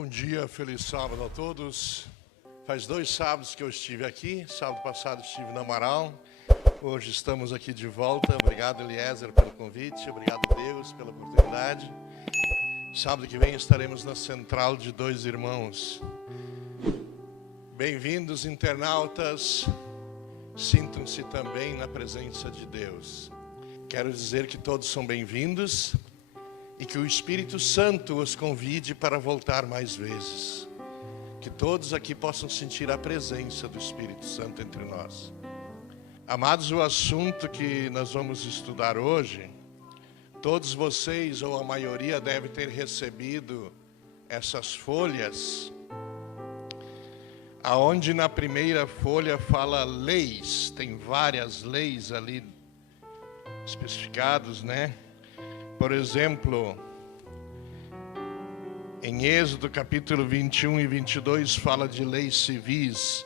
Bom dia, feliz sábado a todos. Faz 2 sábados que eu estive aqui. Sábado passado estive na Amaral. Hoje estamos aqui de volta. Obrigado, Eliezer, pelo convite. Obrigado, Deus, pela oportunidade. Sábado que vem estaremos na Central de Dois Irmãos. Bem-vindos, internautas. Sintam-se também na presença de Deus. Quero dizer que todos são bem-vindos e que o Espírito Santo os convide para voltar mais vezes. Que todos aqui possam sentir a presença do Espírito Santo entre nós. Amados, o assunto que nós vamos estudar hoje, todos vocês, ou a maioria, deve ter recebido essas folhas, aonde na primeira folha fala leis, tem várias leis ali especificadas, né? Por exemplo, em Êxodo capítulo 21 e 22 fala de leis civis.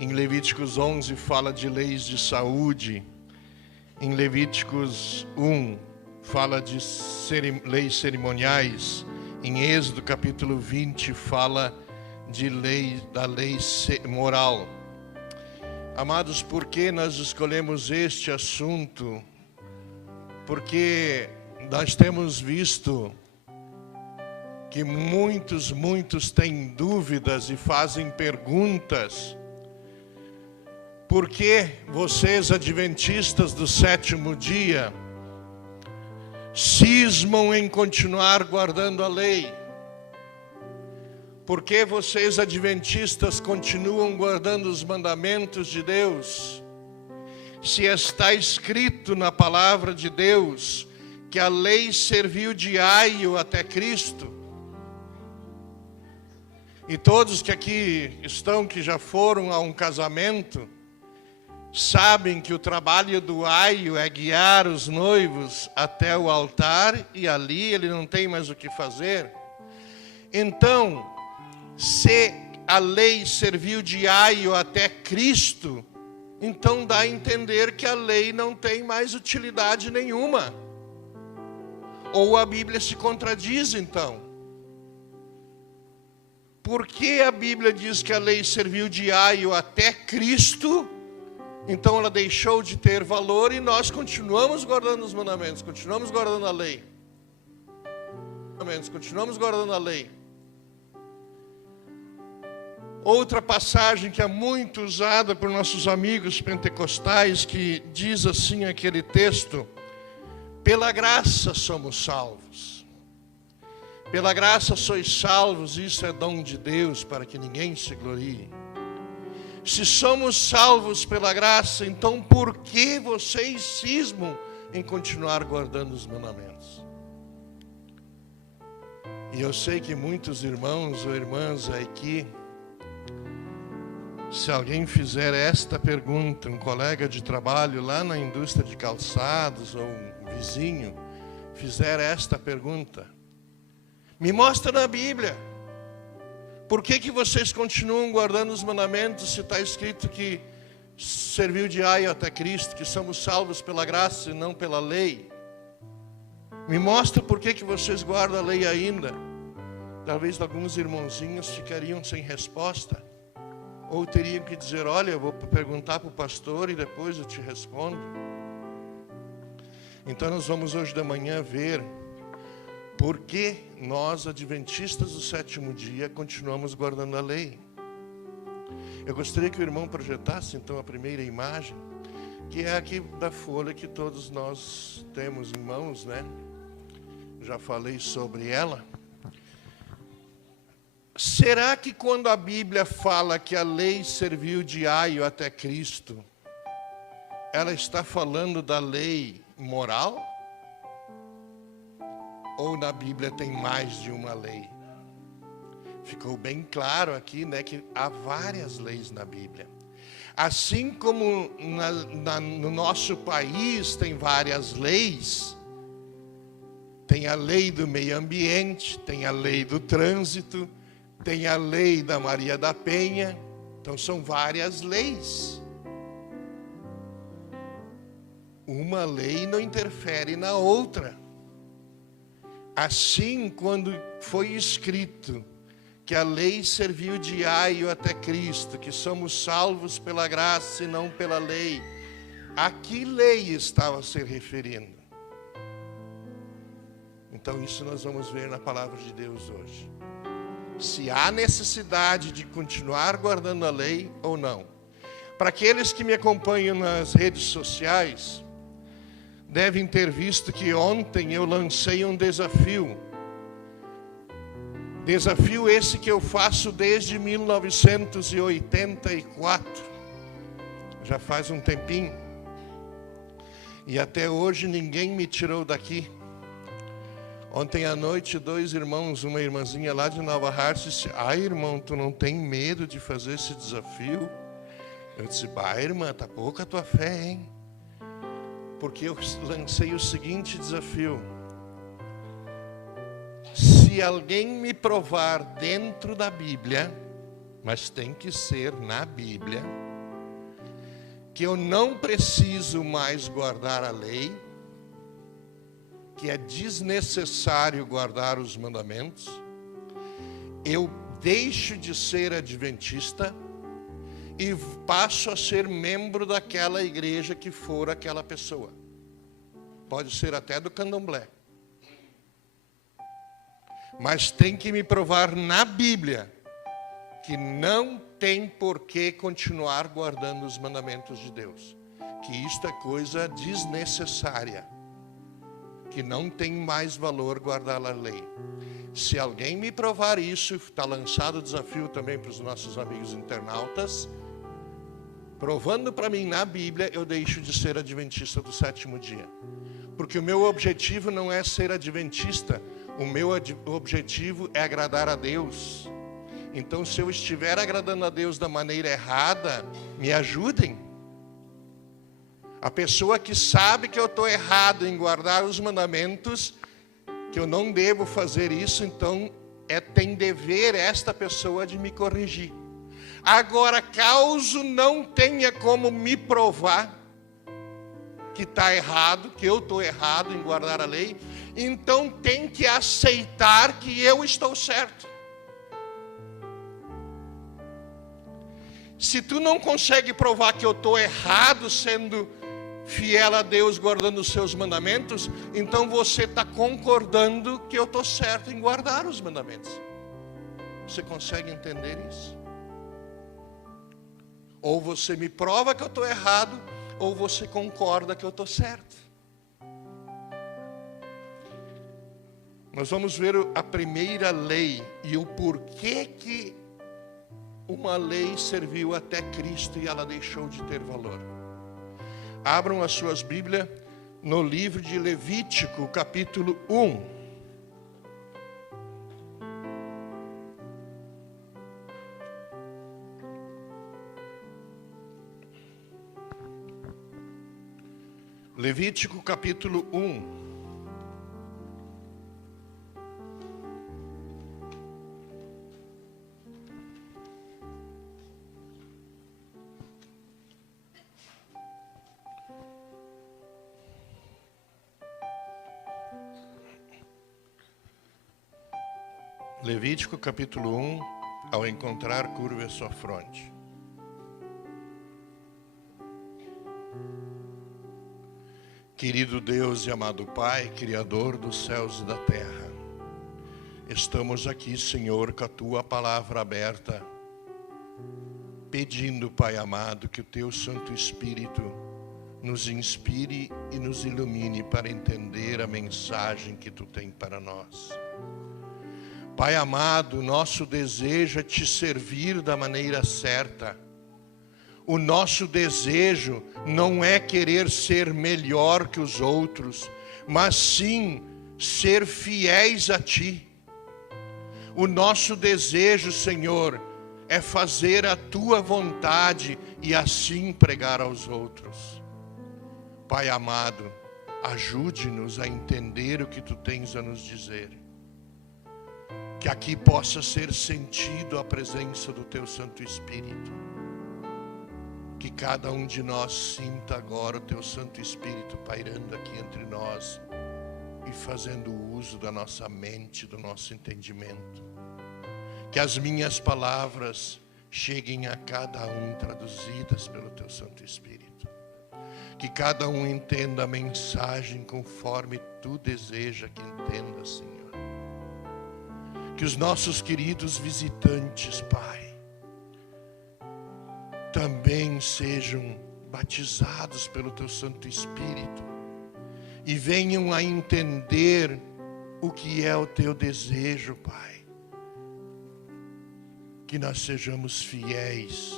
Em Levíticos 11 fala de leis de saúde. Em Levíticos 1 fala de leis cerimoniais. Em Êxodo capítulo 20 fala de da lei moral. Amados, por que nós escolhemos este assunto? Porque nós temos visto que muitos têm dúvidas e fazem perguntas. Por que vocês, adventistas do 7º dia, cismam em continuar guardando a lei? Por que vocês, adventistas, continuam guardando os mandamentos de Deus? Se está escrito na palavra de Deus que a lei serviu de aio até Cristo. E todos que aqui estão, que já foram a um casamento, sabem que o trabalho do aio é guiar os noivos até o altar e ali ele não tem mais o que fazer. Então, se a lei serviu de aio até Cristo, então dá a entender que a lei não tem mais utilidade nenhuma. Ou a Bíblia se contradiz, então. Por que a Bíblia diz que a lei serviu de aio até Cristo? Então ela deixou de ter valor e nós continuamos guardando os mandamentos, continuamos guardando a lei. Continuamos guardando a lei. Outra passagem que é muito usada por nossos amigos pentecostais, que diz assim aquele texto: pela graça somos salvos. Pela graça sois salvos, isso é dom de Deus, para que ninguém se glorie. Se somos salvos pela graça, então por que vocês cismam em continuar guardando os mandamentos? E eu sei que muitos irmãos ou irmãs aqui, se alguém fizer esta pergunta, um colega de trabalho lá na indústria de calçados ou um vizinho, fizer esta pergunta: me mostra na Bíblia, por que vocês continuam guardando os mandamentos se está escrito que serviu de aio até Cristo, que somos salvos pela graça e não pela lei? Me mostra por que vocês guardam a lei ainda. Talvez alguns irmãozinhos ficariam sem resposta, ou teriam que dizer: olha, eu vou perguntar para o pastor e depois eu te respondo. Então nós vamos hoje da manhã ver por que nós, adventistas do 7º dia, continuamos guardando a lei. Eu gostaria que o irmão projetasse então a primeira imagem, que é aqui da folha que todos nós temos em mãos, né? Já falei sobre ela. Será que quando a Bíblia fala que a lei serviu de aio até Cristo, ela está falando da lei moral? Ou na Bíblia tem mais de uma lei? Ficou bem claro aqui, né, que há várias leis na Bíblia. Assim como no nosso país tem várias leis, tem a lei do meio ambiente, tem a lei do trânsito, tem a lei da Maria da Penha. Então são várias leis. Uma lei não interfere na outra. Assim, quando foi escrito que a lei serviu de aio até Cristo, que somos salvos pela graça e não pela lei. A que lei estava se referindo? Então isso nós vamos ver na palavra de Deus hoje. Se há necessidade de continuar guardando a lei ou não. Para aqueles que me acompanham nas redes sociais, devem ter visto que ontem eu lancei um desafio. Desafio esse que eu faço desde 1984. Já faz um tempinho. E até hoje ninguém me tirou daqui. Ontem à noite, 2 irmãos, uma irmãzinha lá de Nova Hartz disse: "Ai, irmão, tu não tem medo de fazer esse desafio?" Eu disse: "Bah, irmã, tá pouca a tua fé, hein?" Porque eu lancei o seguinte desafio: se alguém me provar dentro da Bíblia, mas tem que ser na Bíblia, que eu não preciso mais guardar a lei, que é desnecessário guardar os mandamentos, eu deixo de ser adventista e passo a ser membro daquela igreja que for aquela pessoa. Pode ser até do candomblé. Mas tem que me provar na Bíblia que não tem por que continuar guardando os mandamentos de Deus. Que isto é coisa desnecessária. Que não tem mais valor guardar a lei. Se alguém me provar isso, está lançado o desafio também para os nossos amigos internautas, provando para mim na Bíblia, eu deixo de ser adventista do 7º dia. Porque o meu objetivo não é ser adventista, o meu objetivo é agradar a Deus. Então, se eu estiver agradando a Deus da maneira errada, me ajudem. A pessoa que sabe que eu estou errado em guardar os mandamentos, que eu não devo fazer isso, então tem dever esta pessoa de me corrigir. Agora, caso não tenha como me provar que está errado, que eu estou errado em guardar a lei, então tem que aceitar que eu estou certo. Se tu não consegue provar que eu estou errado sendo fiel a Deus, guardando os seus mandamentos, então você está concordando que eu estou certo em guardar os mandamentos. Você consegue entender isso? Ou você me prova que eu estou errado, ou você concorda que eu estou certo. Nós vamos ver a primeira lei e o porquê que uma lei serviu até Cristo e ela deixou de ter valor. Abram as suas Bíblias no livro de Levítico, capítulo 1. Levítico, capítulo 1. Levítico capítulo 1, ao encontrar, curve a sua fronte. Querido Deus e amado Pai, Criador dos céus e da terra, estamos aqui, Senhor, com a Tua palavra aberta, pedindo, Pai amado, que o Teu Santo Espírito nos inspire e nos ilumine para entender a mensagem que Tu tem para nós. Pai amado, nosso desejo é Te servir da maneira certa. O nosso desejo não é querer ser melhor que os outros, mas sim ser fiéis a Ti. O nosso desejo, Senhor, é fazer a Tua vontade e assim pregar aos outros. Pai amado, ajude-nos a entender o que Tu tens a nos dizer. Que aqui possa ser sentido a presença do Teu Santo Espírito. Que cada um de nós sinta agora o Teu Santo Espírito pairando aqui entre nós e fazendo uso da nossa mente, do nosso entendimento. que as minhas palavras cheguem a cada um traduzidas pelo Teu Santo Espírito. Que cada um entenda a mensagem conforme Tu deseja que entenda, Senhor. Que os nossos queridos visitantes, Pai, também sejam batizados pelo Teu Santo Espírito e venham a entender o que é o Teu desejo, Pai. Que nós sejamos fiéis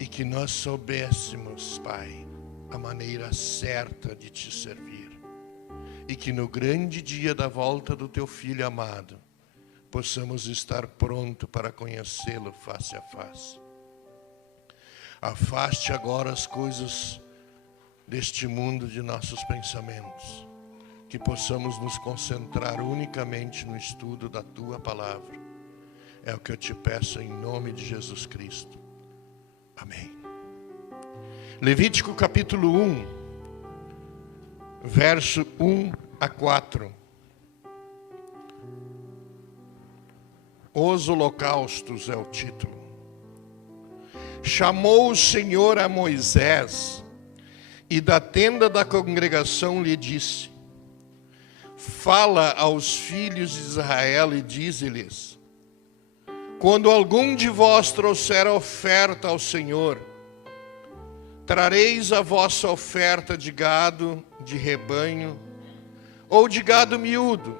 e que nós soubéssemos, Pai, a maneira certa de Te servir. E que no grande dia da volta do Teu Filho amado, possamos estar pronto para conhecê-lo face a face. Afaste agora as coisas deste mundo de nossos pensamentos, que possamos nos concentrar unicamente no estudo da Tua palavra. É o que eu te peço em nome de Jesus Cristo. Amém. Levítico capítulo 1, verso 1 a 4. Os holocaustos é o título. Chamou o Senhor a Moisés e da tenda da congregação lhe disse: fala aos filhos de Israel e dize-lhes: quando algum de vós trouxer oferta ao Senhor, trareis a vossa oferta de gado, de rebanho, ou de gado miúdo.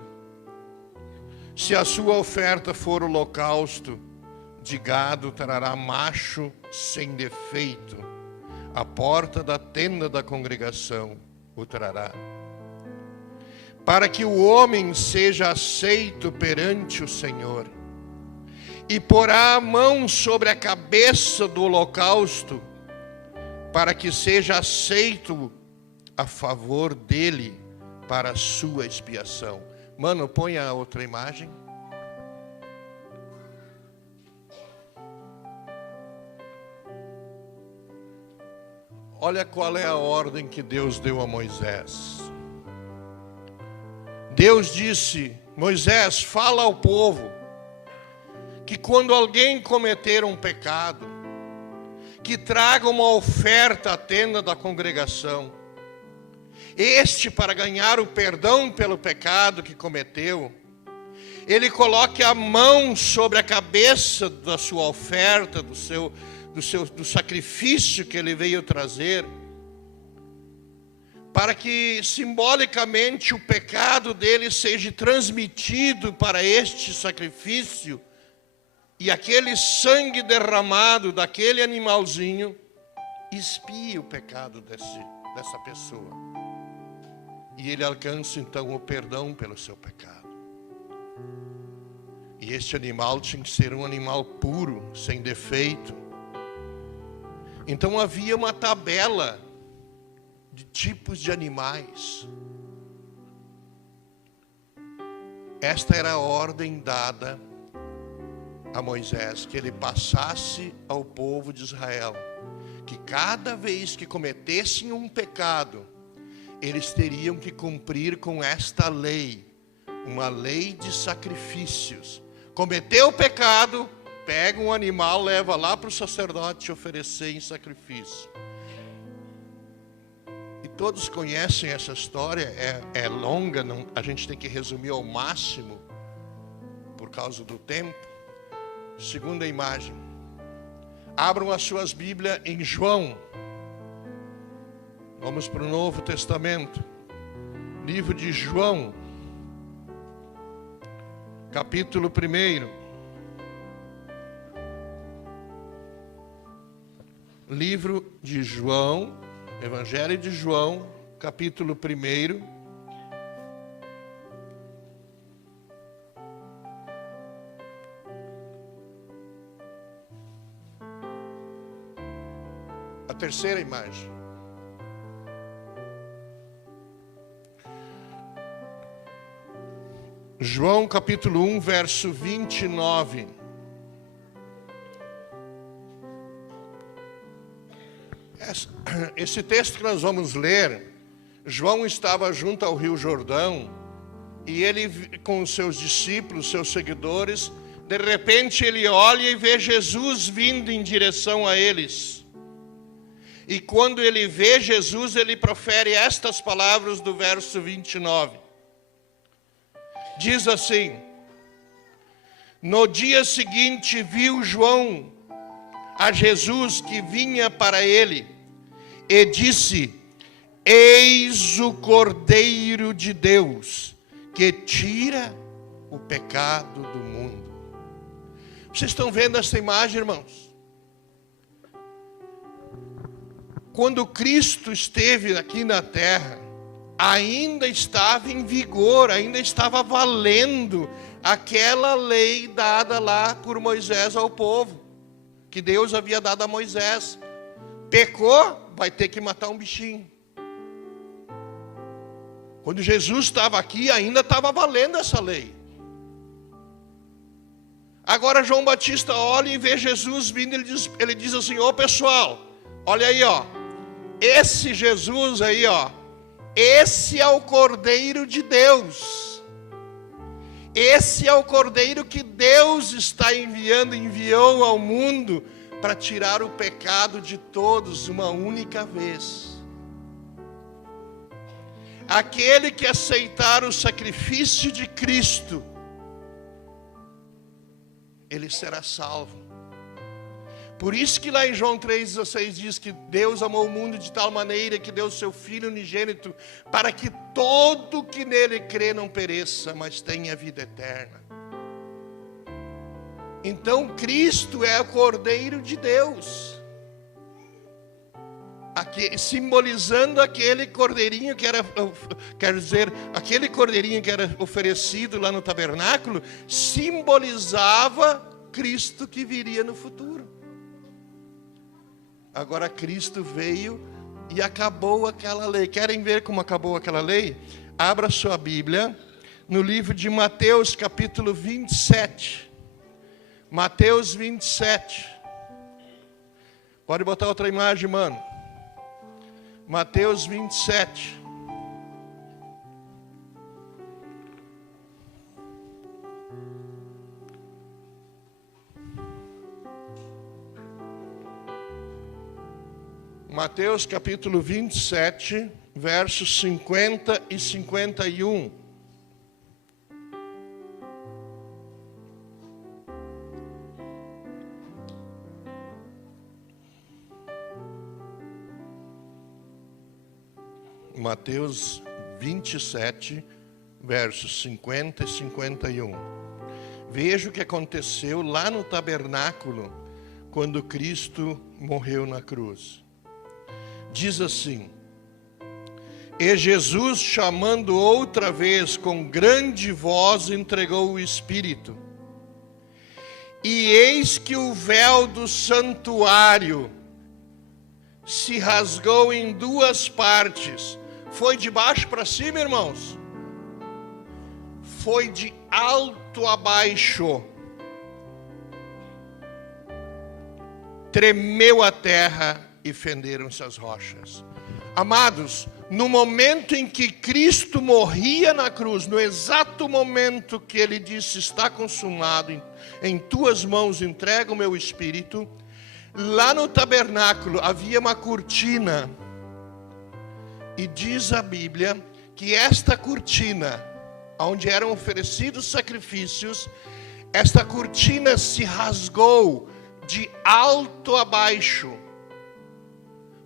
Se a sua oferta for holocausto de gado, trará macho sem defeito. A porta da tenda da congregação o trará. Para que o homem seja aceito perante o Senhor. E porá a mão sobre a cabeça do holocausto, para que seja aceito a favor dele para a sua expiação. Mano, põe a outra imagem. Olha qual é a ordem que Deus deu a Moisés. Deus disse: Moisés, fala ao povo que quando alguém cometer um pecado, que traga uma oferta à tenda da congregação. Este, para ganhar o perdão pelo pecado que cometeu, ele coloque a mão sobre a cabeça da sua oferta, do sacrifício que ele veio trazer, para que simbolicamente o pecado dele seja transmitido para este sacrifício, e aquele sangue derramado daquele animalzinho expie o pecado dessa pessoa. E ele alcança então o perdão pelo seu pecado. E este animal tinha que ser um animal puro, sem defeito. Então havia uma tabela de tipos de animais. Esta era a ordem dada a Moisés, que ele passasse ao povo de Israel, que cada vez que cometessem um pecado, eles teriam que cumprir com esta lei, uma lei de sacrifícios. Cometeu o pecado, pega um animal, leva lá para o sacerdote oferecer em sacrifício. E todos conhecem essa história, é longa, a gente tem que resumir ao máximo, por causa do tempo. Segunda imagem. Abram as suas Bíblias em João. Vamos para o Novo Testamento. Livro de João, capítulo 1. Livro de João, Evangelho de João, capítulo 1. A terceira imagem. João capítulo 1, verso 29. Esse texto que nós vamos ler, João estava junto ao Rio Jordão E ele, com os seus discípulos, seus seguidores, de repente ele olha e vê Jesus vindo em direção a eles. E quando ele vê Jesus, ele profere estas palavras do verso 29. Diz assim: no dia seguinte viu João a Jesus que vinha para ele e disse: eis o Cordeiro de Deus que tira o pecado do mundo. Vocês estão vendo essa imagem, irmãos? Quando Cristo esteve aqui na terra, ainda estava em vigor, ainda estava valendo aquela lei dada lá por Moisés ao povo, que Deus havia dado a Moisés. Pecou, vai ter que matar um bichinho. Quando Jesus estava aqui, ainda estava valendo essa lei. Agora João Batista olha e vê Jesus vindo, ele diz assim: ô pessoal, olha aí, ó, esse Jesus aí, ó, esse é o Cordeiro de Deus. Esse é o Cordeiro que Deus está enviou ao mundo para tirar o pecado de todos uma única vez. Aquele que aceitar o sacrifício de Cristo, ele será salvo. Por isso que lá em João 3,16 diz que Deus amou o mundo de tal maneira que deu seu Filho unigênito, para que todo que nele crê não pereça, mas tenha vida eterna. Então Cristo é o Cordeiro de Deus, simbolizando aquele cordeirinho que era, aquele cordeirinho que era oferecido lá no tabernáculo, simbolizava Cristo que viria no futuro. Agora Cristo veio e acabou aquela lei. Querem ver como acabou aquela lei? Abra sua Bíblia no livro de Mateus, capítulo 27. Mateus 27. Pode botar outra imagem, mano. Mateus 27. Mateus capítulo 27, versos 50 e 51. Mateus 27, versos 50 e 51. Veja o que aconteceu lá no tabernáculo, quando Cristo morreu na cruz. Diz assim: e Jesus, chamando outra vez com grande voz, entregou o Espírito. E eis que o véu do santuário se rasgou em duas partes. Foi de baixo para cima, irmãos? Foi de alto a baixo. Tremeu a terra e fenderam-se as rochas. Amados, no momento em que Cristo morria na cruz, no exato momento que ele disse: está consumado, em tuas mãos entrego o meu espírito, lá no tabernáculo havia uma cortina. E diz a Bíblia que esta cortina, onde eram oferecidos sacrifícios, esta cortina se rasgou de alto a baixo.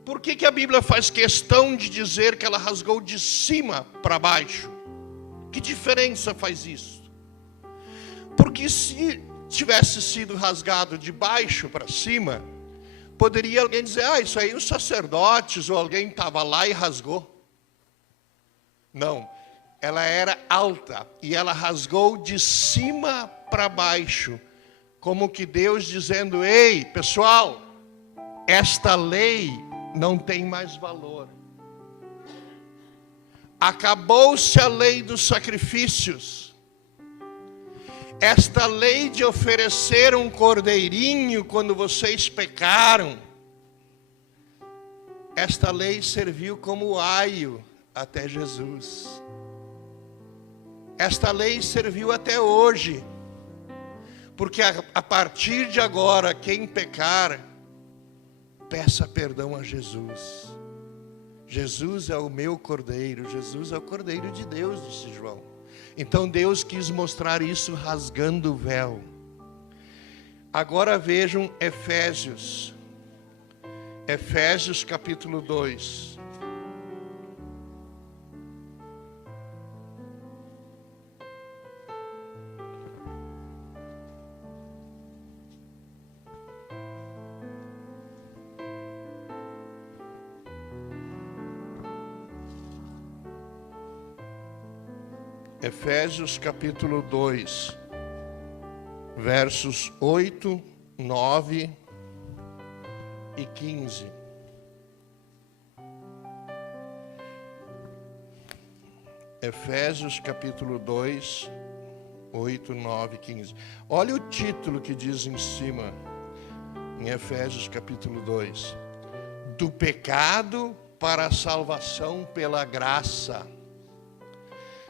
Por que a Bíblia faz questão de dizer que ela rasgou de cima para baixo? Que diferença faz isso? Porque se tivesse sido rasgado de baixo para cima, poderia alguém dizer: isso aí os sacerdotes ou alguém estava lá e rasgou. Não, ela era alta e ela rasgou de cima para baixo, como que Deus dizendo: ei, pessoal, esta lei não tem mais valor. Acabou-se a lei dos sacrifícios. Esta lei de oferecer um cordeirinho quando vocês pecaram, esta lei serviu como aio até Jesus. Esta lei serviu até hoje, porque a partir de agora, quem pecar, peça perdão a Jesus. Jesus é o meu cordeiro, Jesus é o cordeiro de Deus, disse João. Então Deus quis mostrar isso rasgando o véu. Agora vejam Efésios capítulo 2. Efésios capítulo 2, versos 8, 9 e 15. Efésios capítulo 2, 8, 9 e 15. Olha o título que diz em cima, em Efésios capítulo 2. Do pecado para a salvação pela graça.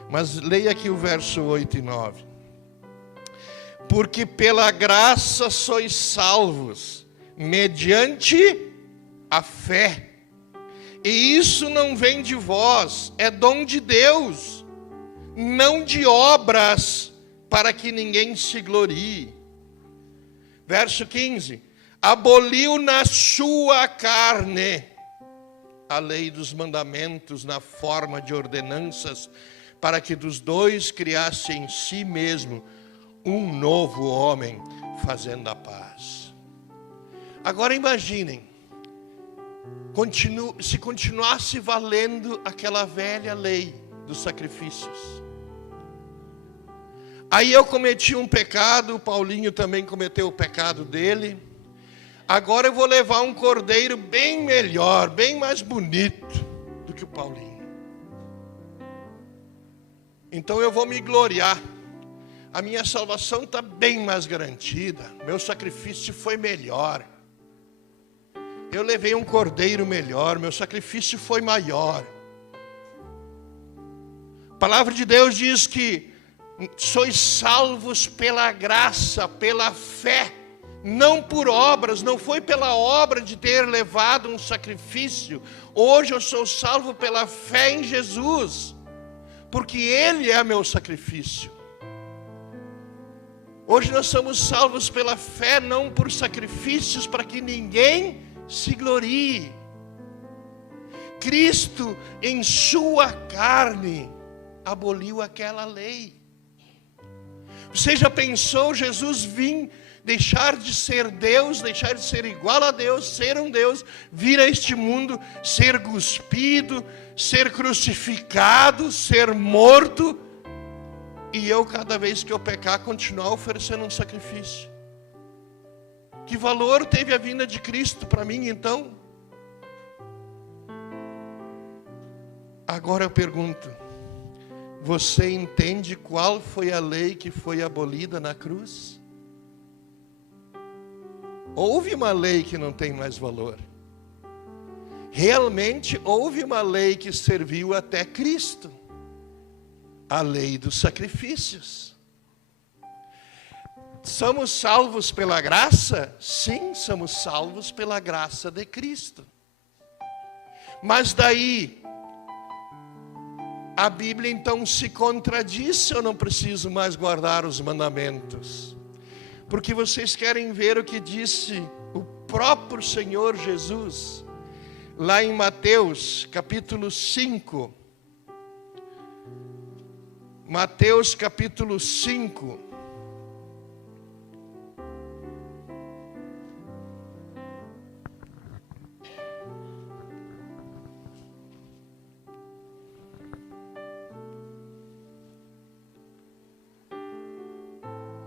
Mas leia aqui o verso 8 e 9. Porque pela graça sois salvos, mediante a fé. E isso não vem de vós, é dom de Deus, não de obras, para que ninguém se glorie. Verso 15. Aboliu na sua carne a lei dos mandamentos na forma de ordenanças, para que dos dois criasse em si mesmo um novo homem, fazendo a paz. Agora imaginem, se continuasse valendo aquela velha lei dos sacrifícios. Aí eu cometi um pecado, o Paulinho também cometeu o pecado dele. Agora eu vou levar um cordeiro bem melhor, bem mais bonito do que o Paulinho. Então eu vou me gloriar. A minha salvação está bem mais garantida. Meu sacrifício foi melhor. Eu levei um cordeiro melhor. Meu sacrifício foi maior. A palavra de Deus diz que sois salvos pela graça, pela fé, não por obras. Não foi pela obra de ter levado um sacrifício. Hoje eu sou salvo pela fé em Jesus, porque Ele é meu sacrifício. Hoje nós somos salvos pela fé, não por sacrifícios, para que ninguém se glorie. Cristo, em sua carne, aboliu aquela lei. Você já pensou Jesus vir, deixar de ser Deus, deixar de ser igual a Deus, ser um Deus, vir a este mundo, ser cuspido, ser crucificado, ser morto, e eu, cada vez que eu pecar, continuar oferecendo um sacrifício? Que valor teve a vinda de Cristo para mim, então? Agora eu pergunto, você entende qual foi a lei que foi abolida na cruz? Houve uma lei que não tem mais valor. Realmente houve uma lei que serviu até Cristo. A lei dos sacrifícios. Somos salvos pela graça? Sim, somos salvos pela graça de Cristo. Mas daí, a Bíblia então se contradiz: eu não preciso mais guardar os mandamentos. Porque vocês querem ver o que disse o próprio Senhor Jesus, lá em Mateus capítulo 5. Mateus capítulo 5.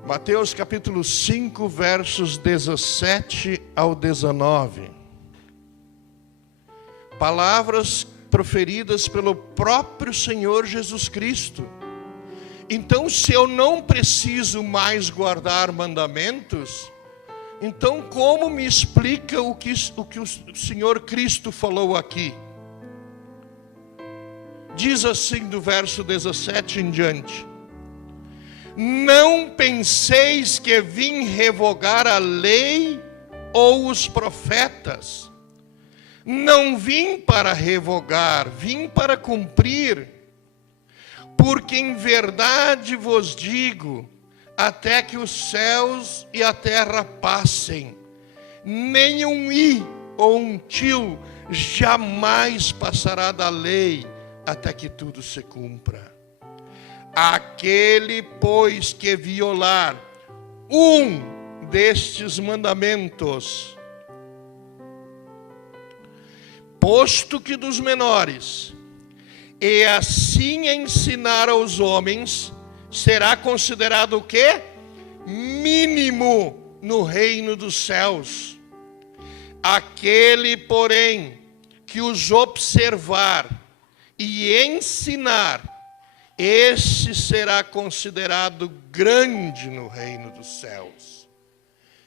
Mateus capítulo 5, versos 17 ao 19. Palavras proferidas pelo próprio Senhor Jesus Cristo. Então, se eu não preciso mais guardar mandamentos, então como me explica o que o Senhor Cristo falou aqui? Diz assim do verso 17 em diante: Não penseis que vim revogar a lei ou os profetas. Não vim para revogar, vim para cumprir. Porque em verdade vos digo, até que os céus e a terra passem, nem um i ou um til jamais passará da lei, até que tudo se cumpra. Aquele, pois, que violar um destes mandamentos, posto que dos menores, e assim ensinar aos homens, será considerado o quê? Mínimo no reino dos céus. Aquele, porém, que os observar e ensinar, esse será considerado grande no reino dos céus.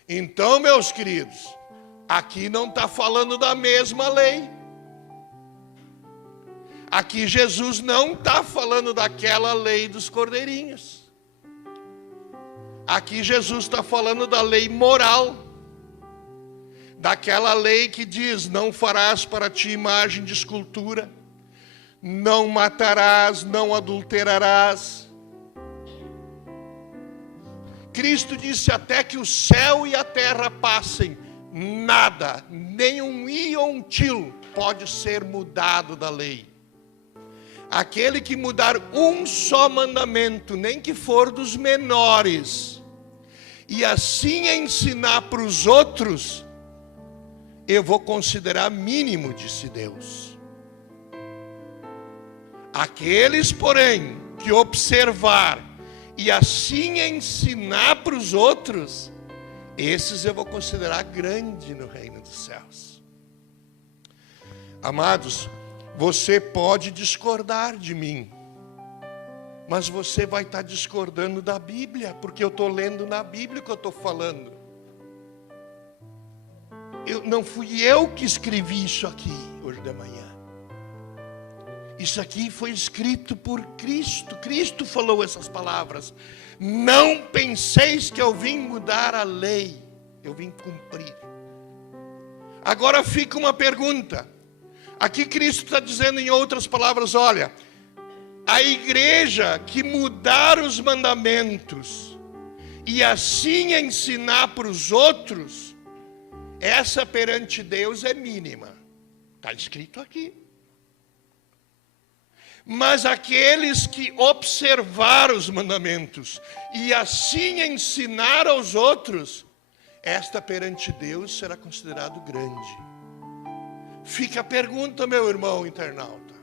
Então, meus queridos, aqui não está falando da mesma lei. Aqui Jesus não está falando daquela lei dos cordeirinhos. Aqui Jesus está falando da lei moral. Daquela lei que diz, não farás para ti imagem de escultura, não matarás, não adulterarás. Cristo disse, até que o céu e a terra passem, nada, nem um i ou um til pode ser mudado da lei. Aquele que mudar um só mandamento, nem que for dos menores, e assim ensinar para os outros, eu vou considerar mínimo, disse Deus. Aqueles, porém, que observar e assim ensinar para os outros, esses eu vou considerar grande no reino dos céus. Amados, você pode discordar de mim, mas você vai estar discordando da Bíblia, porque eu estou lendo na Bíblia o que eu estou falando. Não fui eu que escrevi isso aqui hoje de manhã. Isso aqui foi escrito por Cristo. Cristo falou essas palavras. Não penseis que eu vim mudar a lei, eu vim cumprir. Agora fica uma pergunta. Aqui Cristo está dizendo em outras palavras, olha, a igreja que mudar os mandamentos e assim ensinar para os outros, essa perante Deus é mínima. Está escrito aqui. Mas aqueles que observar os mandamentos e assim ensinar aos outros, esta perante Deus será considerado grande. Fica a pergunta, meu irmão internauta.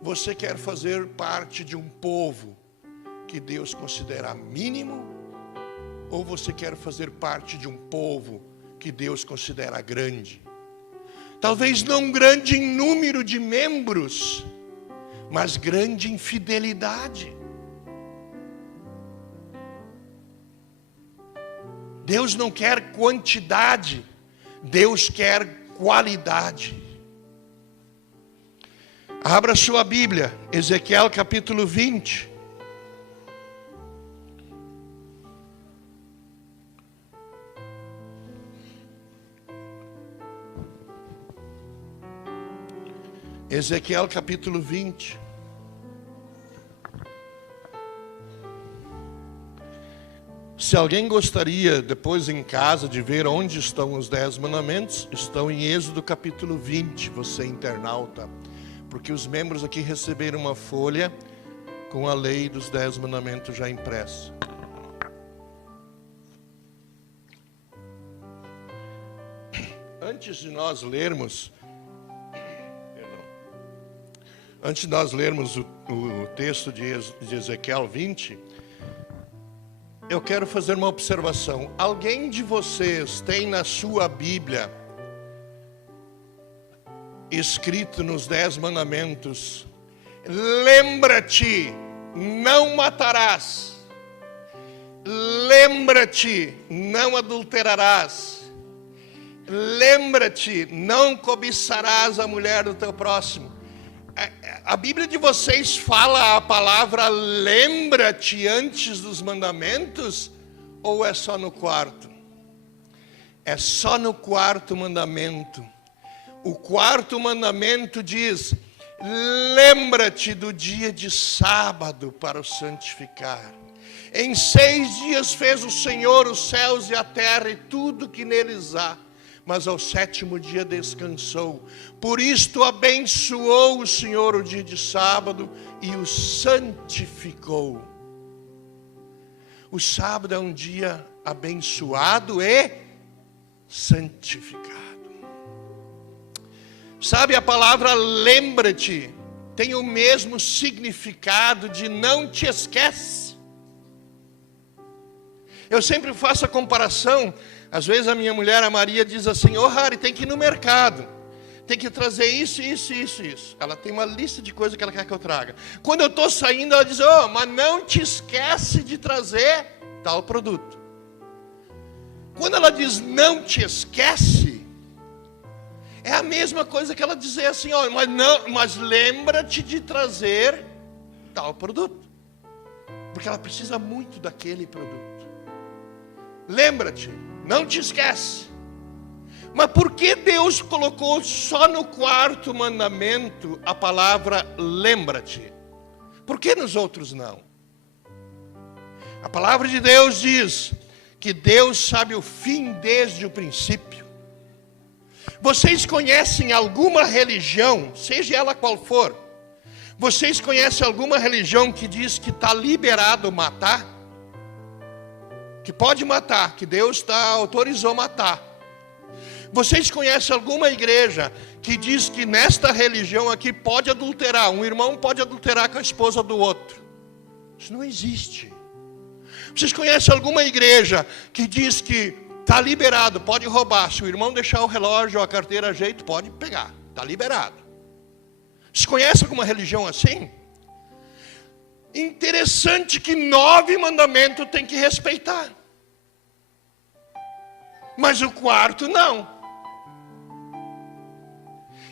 Você quer fazer parte de um povo que Deus considera mínimo? Ou você quer fazer parte de um povo que Deus considera grande? Talvez não grande em número de membros, mas grande em fidelidade. Deus não quer quantidade, Deus quer qualidade. Abra sua Bíblia, Ezequiel capítulo 20. Ezequiel capítulo 20. Se alguém gostaria depois em casa de ver onde estão os 10 mandamentos, estão em Êxodo capítulo 20, você internauta. Porque os membros aqui receberam uma folha com a lei dos 10 mandamentos já impressa. Antes de nós lermos o texto de Ezequiel 20, eu quero fazer uma observação. Alguém de vocês tem na sua Bíblia, escrito nos 10 mandamentos, lembra-te, não matarás. Lembra-te, não adulterarás. Lembra-te, não cobiçarás a mulher do teu próximo. A Bíblia de vocês fala a palavra lembra-te antes dos mandamentos? Ou é só no quarto? É só no quarto mandamento. O quarto mandamento diz: lembra-te do dia de sábado para o santificar. Em 6 dias fez o Senhor os céus e a terra e tudo que neles há. Mas ao 7º dia descansou. Por isto abençoou o Senhor o dia de sábado e o santificou. O sábado é um dia abençoado e santificado. Sabe, a palavra lembra-te tem o mesmo significado de não te esquece. Eu sempre faço a comparação. Às vezes a minha mulher, a Maria, diz assim: ô Harry, tem que ir no mercado, tem que trazer isso. Ela tem uma lista de coisas que ela quer que eu traga. Quando eu estou saindo, ela diz: mas não te esquece de trazer tal produto. Quando ela diz não te esquece, é a mesma coisa que ela dizer assim: mas lembra-te de trazer tal produto. Porque ela precisa muito daquele produto. Lembra-te. Não te esquece. Mas por que Deus colocou só no 4º mandamento a palavra lembra-te? Por que nos outros não? A palavra de Deus diz que Deus sabe o fim desde o princípio. Vocês conhecem alguma religião, seja ela qual for, vocês conhecem alguma religião que diz que está liberado matar? Que pode matar, que Deus autorizou matar. Vocês conhecem alguma igreja que diz que nesta religião aqui pode adulterar? Um irmão pode adulterar com a esposa do outro. Isso não existe. Vocês conhecem alguma igreja que diz que está liberado, pode roubar? Se o irmão deixar o relógio ou a carteira a jeito, pode pegar, está liberado. Vocês conhecem alguma religião assim? Interessante que 9 mandamentos tem que respeitar. Mas o 4º não.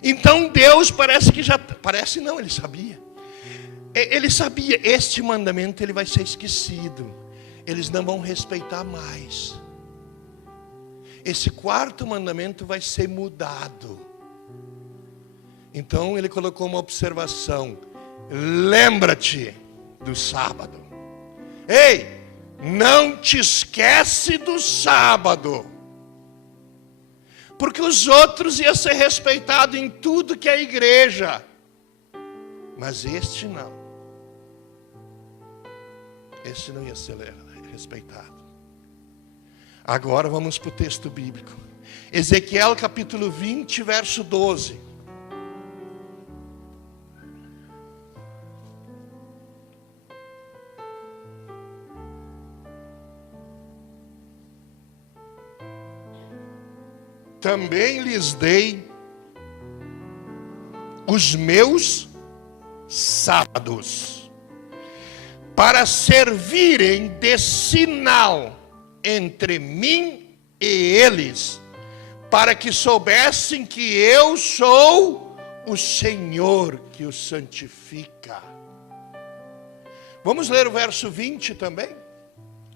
Então Deus parece que já... Parece não, Ele sabia. Ele sabia, este mandamento ele vai ser esquecido. Eles não vão respeitar mais. Esse 4º mandamento vai ser mudado. Então Ele colocou uma observação: lembra-te do sábado. Ei, não te esquece do sábado. Porque os outros iam ser respeitados em tudo que é igreja. Mas este não. Este não ia ser respeitado. Agora vamos para o texto bíblico. Ezequiel capítulo 20, verso 12. Também lhes dei os meus sábados, para servirem de sinal entre mim e eles, para que soubessem que eu sou o Senhor que os santifica. Vamos ler o verso 20 também,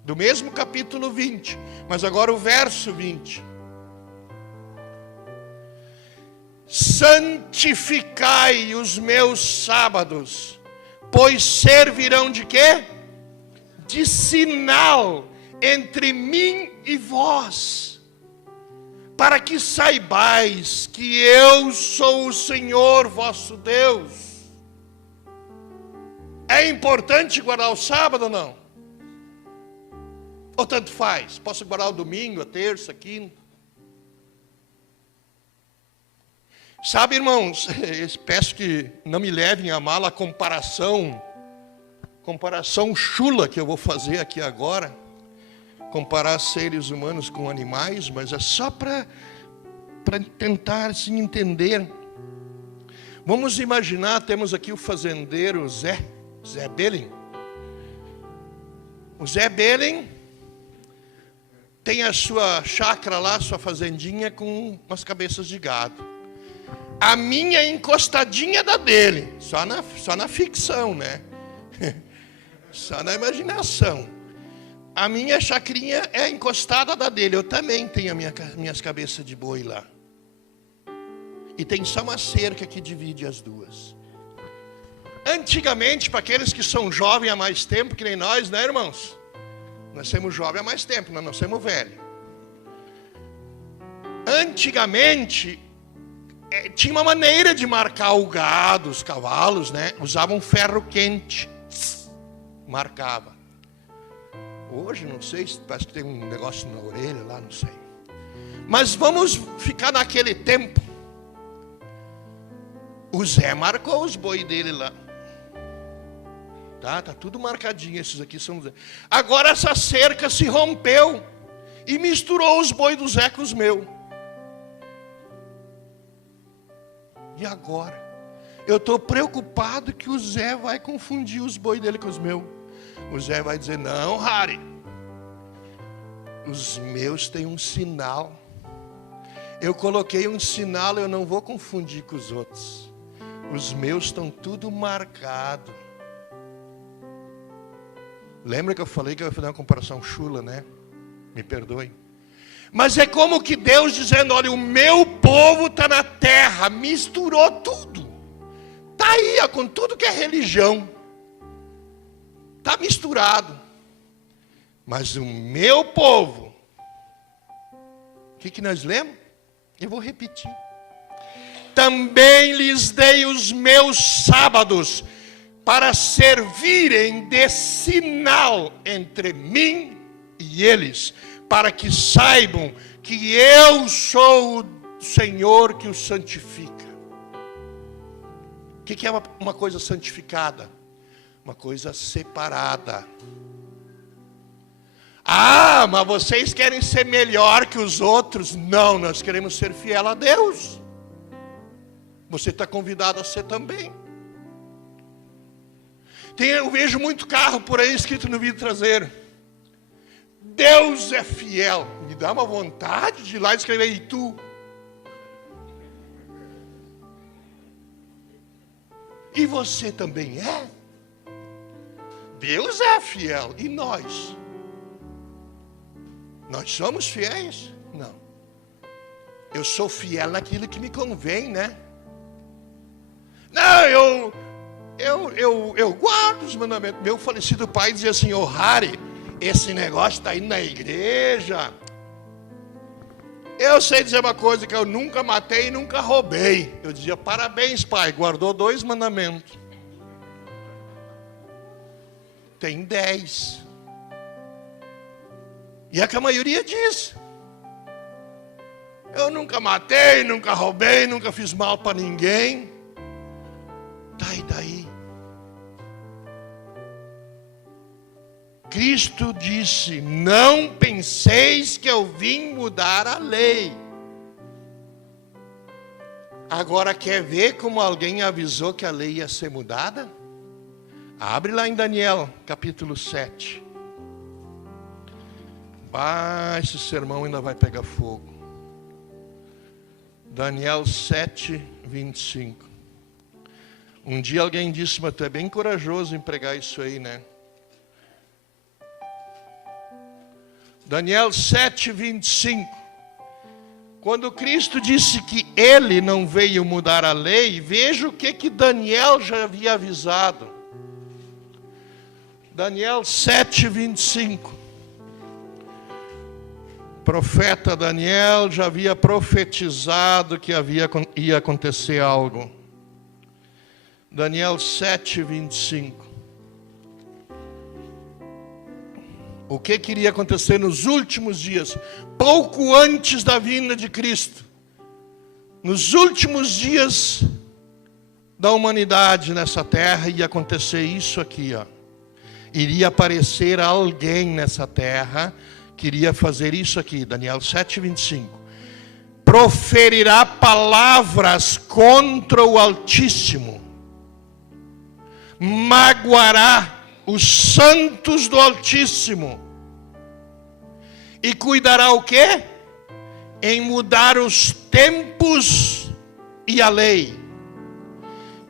do mesmo capítulo 20, mas agora o verso 20. Santificai os meus sábados, pois servirão de quê? De sinal entre mim e vós, para que saibais que eu sou o Senhor vosso Deus. É importante guardar o sábado ou não? Ou tanto faz? Posso guardar o domingo, a terça, a quinta? Sabe, irmãos, peço que não me levem a mal a comparação chula que eu vou fazer aqui agora, comparar seres humanos com animais, mas é só para tentar assim, entender. Vamos imaginar, temos aqui o fazendeiro Zé Belling. O Zé Belling tem a sua chácara lá, sua fazendinha com umas cabeças de gado. A minha encostadinha da dele. Só na ficção, né? Só na imaginação. A minha chacrinha é encostada da dele. Eu também tenho minhas cabeças de boi lá. E tem só uma cerca que divide as duas. Antigamente, para aqueles que são jovens há mais tempo, que nem nós, né, irmãos? Nós somos jovens há mais tempo, nós não somos velhos. Antigamente, tinha uma maneira de marcar o gado, os cavalos, né? Usavam ferro quente. Marcava. Hoje, não sei, parece que tem um negócio na orelha lá, não sei. Mas vamos ficar naquele tempo. O Zé marcou os boi dele lá. Tá tudo marcadinho, esses aqui são Zé. Agora essa cerca se rompeu e misturou os boi do Zé com os meus. E agora? Eu estou preocupado que o Zé vai confundir os boi dele com os meus. O Zé vai dizer, não, Harry. Os meus têm um sinal. Eu coloquei um sinal, eu não vou confundir com os outros. Os meus estão tudo marcado. Lembra que eu falei que eu ia fazer uma comparação chula, né? Me perdoe. Mas é como que Deus dizendo, olha, o meu povo está na terra, misturou tudo. Está aí, ó, com tudo que é religião. Está misturado. Mas o meu povo, o que nós lemos? Eu vou repetir. Também lhes dei os meus sábados, para servirem de sinal entre mim e eles, para que saibam que eu sou o Senhor que os santifica. O que é uma coisa santificada? Uma coisa separada. Ah, mas vocês querem ser melhor que os outros? Não, nós queremos ser fiel a Deus. Você está convidado a ser também. Eu vejo muito carro por aí escrito no vidro traseiro. Deus é fiel. Me dá uma vontade de ir lá e escrever, e tu? E você também é? Deus é fiel. E nós? Nós somos fiéis? Não. Eu sou fiel naquilo que me convém, né? Não, eu guardo os mandamentos. Meu falecido pai dizia assim, ô Harry, esse negócio está indo na igreja. Eu sei dizer uma coisa, que eu nunca matei e nunca roubei. Eu dizia, parabéns pai, guardou 2 mandamentos. Tem 10. E é que a maioria diz. Eu nunca matei, nunca roubei, nunca fiz mal para ninguém. Tá, e daí? Cristo disse, não penseis que eu vim mudar a lei. Agora quer ver como alguém avisou que a lei ia ser mudada? Abre lá em Daniel, capítulo 7. Esse sermão ainda vai pegar fogo. Daniel 7, 25. Um dia alguém disse, mas tu é bem corajoso em pregar isso aí, né? Daniel 7, 25. Quando Cristo disse que ele não veio mudar a lei, veja o que Daniel já havia avisado. Daniel 7, 25. Profeta Daniel já havia profetizado que ia acontecer algo. Daniel 7, 25. O que iria acontecer nos últimos dias, pouco antes da vinda de Cristo? Nos últimos dias da humanidade nessa terra ia acontecer isso aqui, ó. Iria aparecer alguém nessa terra que iria fazer isso aqui, Daniel 7, 25. Proferirá palavras contra o Altíssimo, magoará os santos do Altíssimo, e cuidará o quê? Em mudar os tempos e a lei.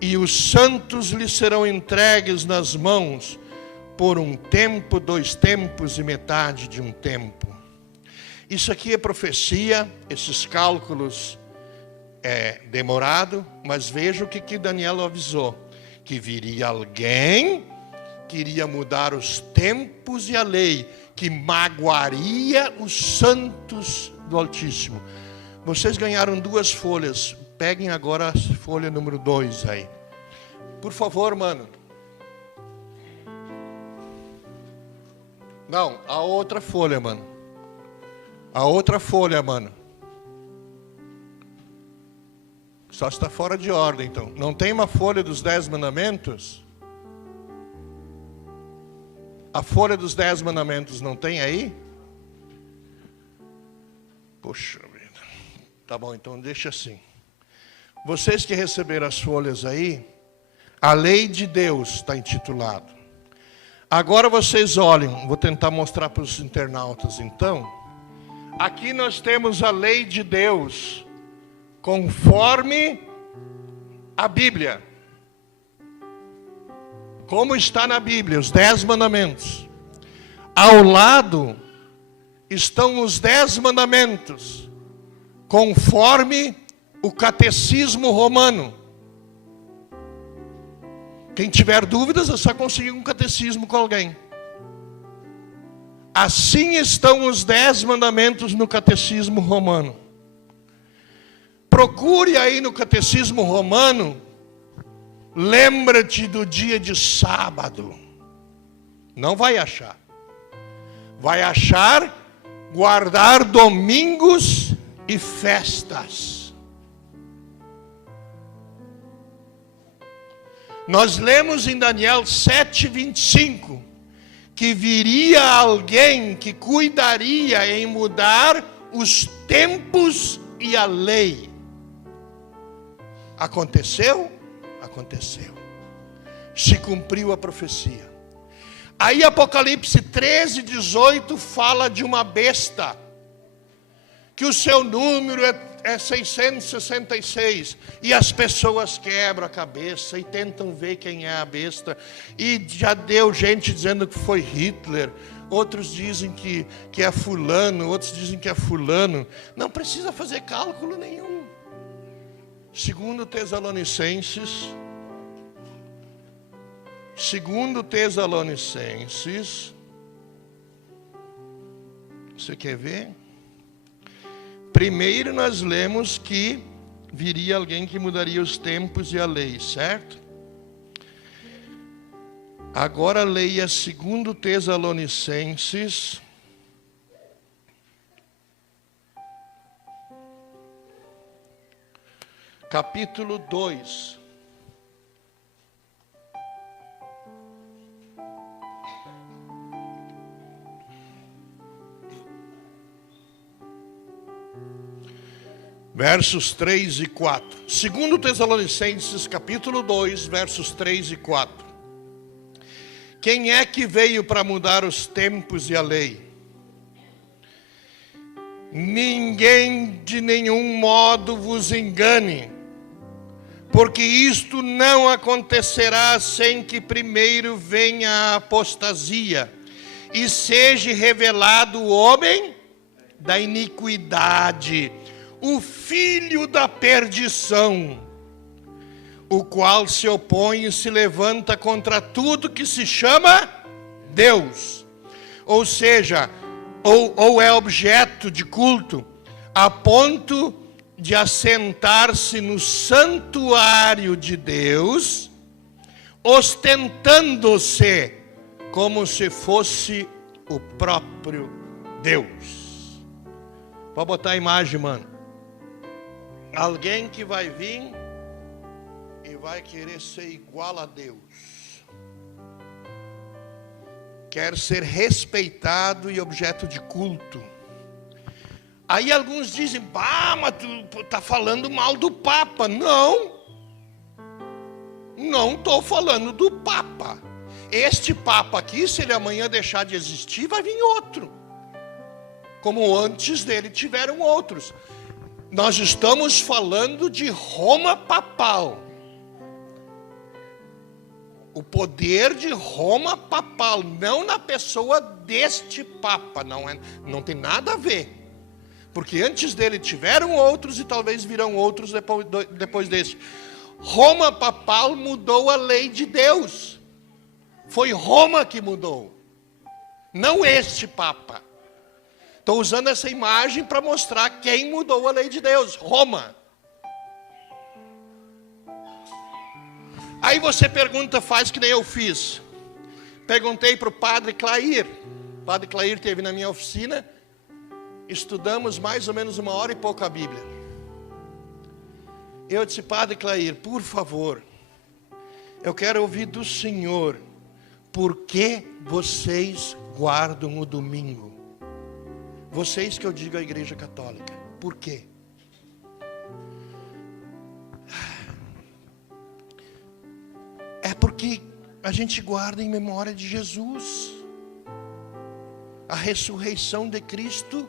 E os santos lhe serão entregues nas mãos por um tempo, 2 tempos e metade de um tempo. Isso aqui é profecia, esses cálculos é demorado, mas veja o que Daniel avisou, que viria alguém que iria mudar os tempos e a lei, que magoaria os santos do Altíssimo. Vocês ganharam 2 folhas, peguem agora a folha número 2 aí. Por favor, mano. Não, a outra folha, mano. A outra folha, mano. Só está fora de ordem, então. Não tem uma folha dos 10 mandamentos? A folha dos 10 mandamentos não tem aí? Poxa vida. Tá bom, então deixa assim. Vocês que receberam as folhas aí, a lei de Deus está intitulado. Agora vocês olhem, vou tentar mostrar para os internautas então. Aqui nós temos a lei de Deus, conforme a Bíblia. Como está na Bíblia, os 10 mandamentos. Ao lado estão os 10 mandamentos, conforme o catecismo romano. Quem tiver dúvidas, é só conseguir um catecismo com alguém. Assim estão os 10 mandamentos no catecismo romano. Procure aí no catecismo romano, lembra-te do dia de sábado. Não vai achar. Vai achar guardar domingos e festas. Nós lemos em Daniel 7:25 que viria alguém que cuidaria em mudar os tempos e a lei. Aconteceu? Aconteceu. Se cumpriu a profecia. Aí Apocalipse 13:18 fala de uma besta, que o seu número é 666, e as pessoas quebram a cabeça e tentam ver quem é a besta, e já deu gente dizendo que foi Hitler, outros dizem que é fulano, outros dizem que é fulano. Não precisa fazer cálculo nenhum. Segundo Tessalonicenses, você quer ver? Primeiro nós lemos que viria alguém que mudaria os tempos e a lei, certo? Agora leia 2 Tessalonicenses, capítulo 2. Versos 3 e 4. 2 Tessalonicenses, capítulo 2, versos 3 e 4. Quem é que veio para mudar os tempos e a lei? Ninguém de nenhum modo vos engane, porque isto não acontecerá sem que primeiro venha a apostasia, e seja revelado o homem da iniquidade, o filho da perdição, o qual se opõe e se levanta contra tudo que se chama Deus, ou seja, ou é objeto de culto, a ponto de assentar-se no santuário de Deus, ostentando-se como se fosse o próprio Deus. Pode botar a imagem, mano. Alguém que vai vir e vai querer ser igual a Deus. Quer ser respeitado e objeto de culto. Aí alguns dizem, mas tu está falando mal do Papa. Não estou falando do Papa. Este Papa aqui, se ele amanhã deixar de existir, vai vir outro. Como antes dele tiveram outros. Nós estamos falando de Roma papal. O poder de Roma papal, não na pessoa deste Papa, não tem nada a ver. Porque antes dele tiveram outros e talvez virão outros depois desse. Roma papal mudou a lei de Deus. Foi Roma que mudou, não este Papa. Estou usando essa imagem para mostrar quem mudou a lei de Deus, Roma. Aí você pergunta, faz que nem eu fiz. Perguntei para o padre Clair. O padre Clair esteve na minha oficina. Estudamos mais ou menos 1h e pouco a Bíblia. Eu disse, padre Clair, por favor, eu quero ouvir do Senhor, por que vocês guardam o domingo? Vocês que eu digo a Igreja Católica, por quê? É porque a gente guarda em memória de Jesus. A ressurreição de Cristo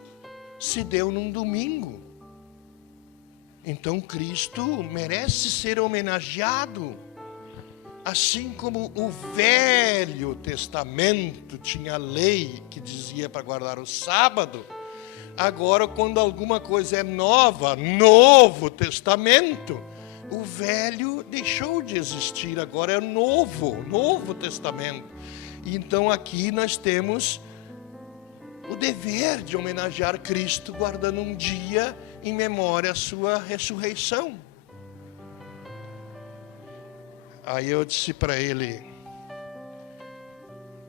se deu num domingo. Então Cristo merece ser homenageado. Assim como o Velho Testamento tinha lei que dizia para guardar o sábado, agora quando alguma coisa é nova, Novo Testamento, o velho deixou de existir, agora é Novo Testamento. Então aqui nós temos o dever de homenagear Cristo, guardando um dia em memória à sua ressurreição. Aí eu disse para ele,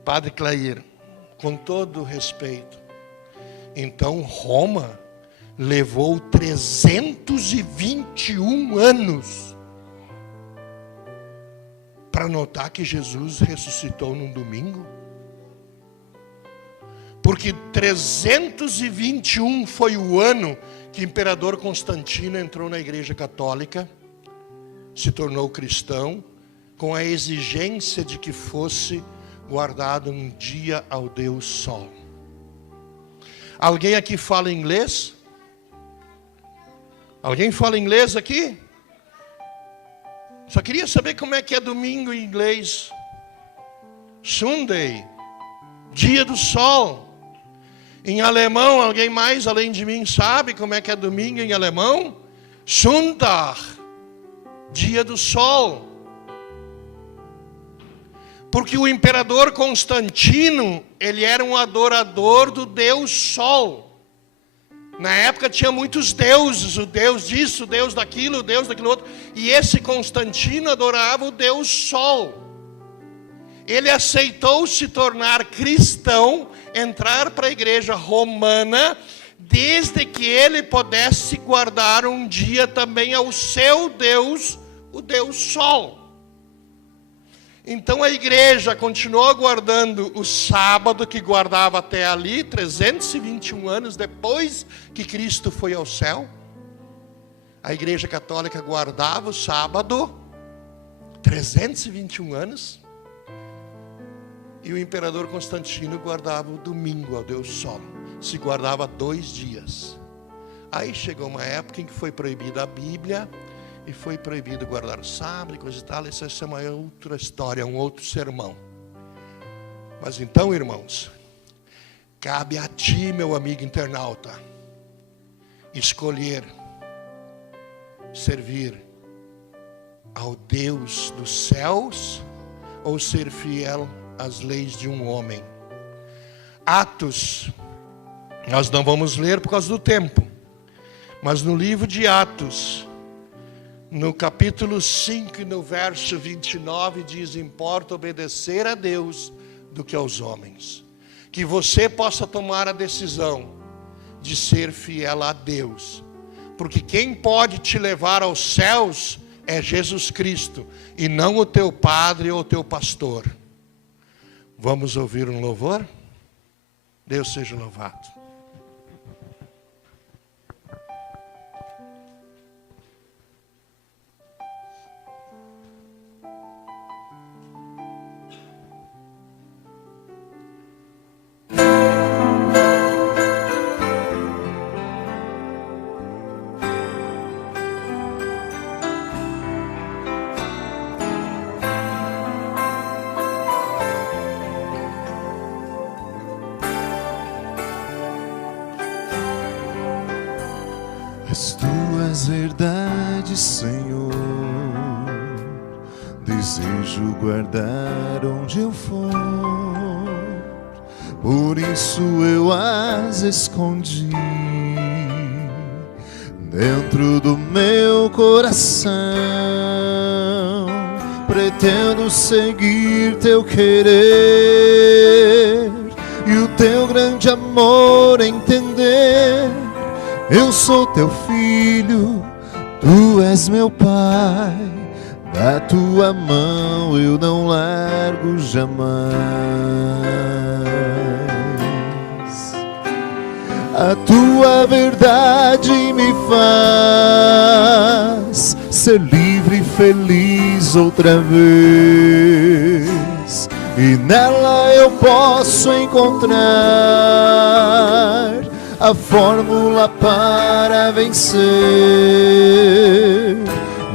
padre Clair, com todo respeito, então Roma levou 321 anos para notar que Jesus ressuscitou num domingo. Porque 321 foi o ano que o imperador Constantino entrou na Igreja Católica, se tornou cristão, com a exigência de que fosse guardado um dia ao Deus Sol. Alguém aqui fala inglês? Alguém fala inglês aqui? Só queria saber como é que é domingo em inglês. Sunday, dia do sol. Em alemão, alguém mais além de mim sabe como é que é domingo em alemão? Sonntag, dia do sol. Porque o imperador Constantino, ele era um adorador do Deus Sol. Na época tinha muitos deuses, o Deus disso, o Deus daquilo, o Deus daquilo outro. E esse Constantino adorava o Deus Sol. Ele aceitou se tornar cristão, entrar para a igreja romana, desde que ele pudesse guardar um dia também ao seu Deus, o Deus Sol. Então a igreja continuou guardando o sábado, que guardava até ali, 321 anos depois que Cristo foi ao céu. A igreja católica guardava o sábado, 321 anos. E o imperador Constantino guardava o domingo ao Deus Sol. Se guardava 2 dias. Aí chegou uma época em que foi proibida a Bíblia, e foi proibido guardar o sábado e coisa e tal. Essa é uma outra história, um outro sermão. Mas então, irmãos, cabe a ti, meu amigo internauta, escolher servir ao Deus dos céus ou ser fiel às leis de um homem. Atos, nós não vamos ler por causa do tempo, mas no livro de Atos, no capítulo 5 e no verso 29 diz: importa obedecer a Deus do que aos homens. Que você possa tomar a decisão de ser fiel a Deus, porque quem pode te levar aos céus é Jesus Cristo, e não o teu padre ou o teu pastor. Vamos ouvir um louvor? Deus seja louvado. As tuas verdades, Senhor, desejo guardar onde eu for, por isso eu as escondi dentro do meu coração. Pretendo seguir teu querer e o teu grande amor entender. Eu sou teu filho, tu és meu pai, da tua mão eu não largo jamais. A tua verdade me faz ser livre e feliz outra vez, e nela eu posso encontrar a fórmula para vencer,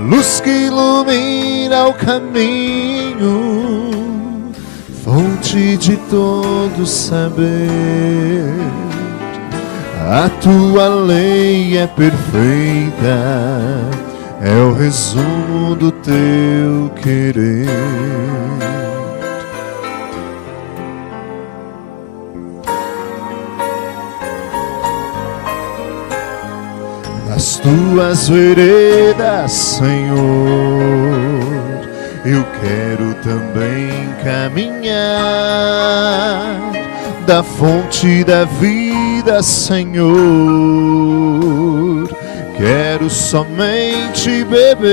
luz que ilumina o caminho, fonte de todo saber. A tua lei é perfeita, é o resumo do teu querer. Nas tuas veredas, Senhor, eu quero também caminhar, da fonte da vida, Senhor, quero somente beber.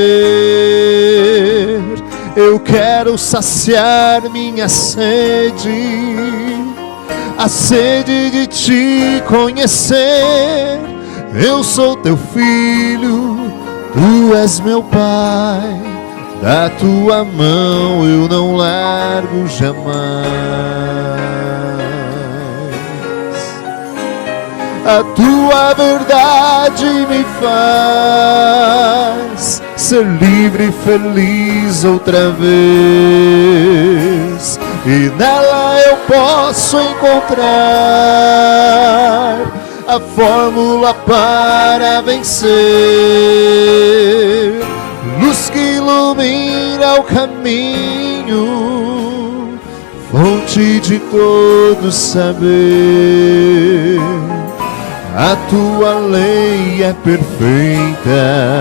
Eu quero saciar minha sede, a sede de te conhecer. Eu sou teu filho, tu és meu pai, da tua mão eu não largo jamais. A tua verdade me faz ser livre e feliz outra vez, e nela eu posso encontrar a fórmula para vencer, luz que ilumina o caminho, fonte de todo saber. A tua lei é perfeita,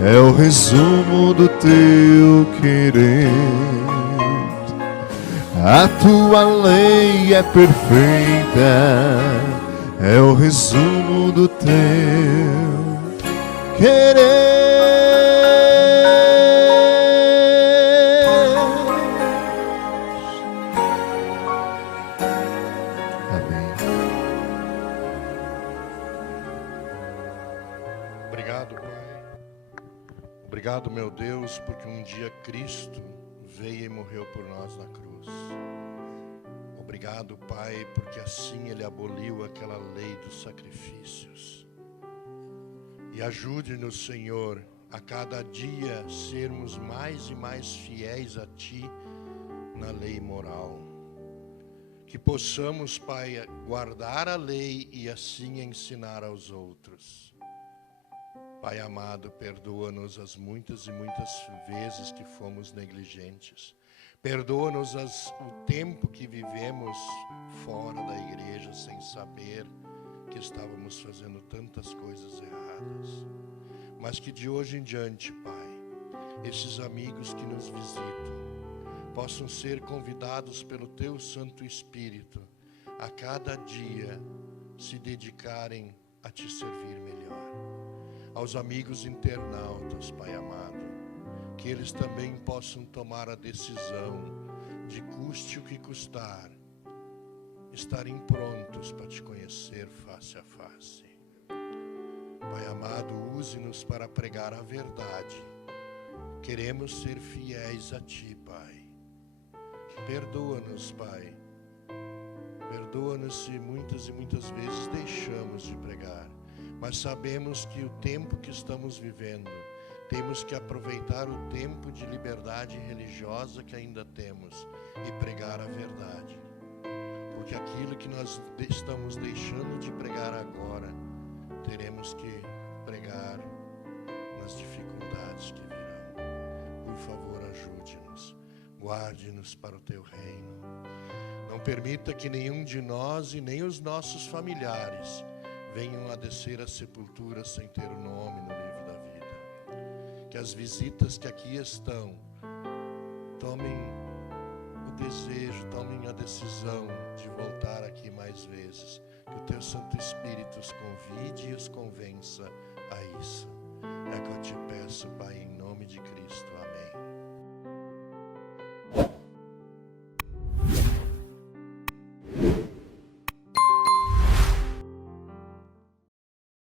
é o resumo do teu querer. A tua lei é perfeita, é o resumo do teu querer. Amém. Obrigado, Pai. Obrigado, meu Deus, porque um dia Cristo veio e morreu por nós na cruz. Obrigado, Pai, porque assim Ele aboliu aquela lei dos sacrifícios. E ajude-nos, Senhor, a cada dia sermos mais e mais fiéis a Ti na lei moral. Que possamos, Pai, guardar a lei e assim ensinar aos outros. Pai amado, perdoa-nos as muitas e muitas vezes que fomos negligentes. Perdoa-nos o tempo que vivemos fora da igreja sem saber que estávamos fazendo tantas coisas erradas. Mas que de hoje em diante, Pai, esses amigos que nos visitam possam ser convidados pelo Teu Santo Espírito a cada dia se dedicarem a Te servir melhor. Aos amigos internautas, Pai amado, que eles também possam tomar a decisão de custe o que custar, estarem prontos para Te conhecer face a face. Pai amado, use-nos para pregar a verdade. Queremos ser fiéis a Ti, Pai. Perdoa-nos, Pai. Perdoa-nos se muitas e muitas vezes deixamos de pregar, mas sabemos que o tempo que estamos vivendo, temos que aproveitar o tempo de liberdade religiosa que ainda temos e pregar a verdade. Porque aquilo que nós estamos deixando de pregar agora, teremos que pregar nas dificuldades que virão. Por favor, ajude-nos, guarde-nos para o teu reino. Não permita que nenhum de nós e nem os nossos familiares venham a descer a sepultura sem ter o nome no livro da vida. Que as visitas que aqui estão tomem o desejo, tomem a decisão de voltar aqui mais vezes. Que o teu Santo Espírito os convide e os convença a isso.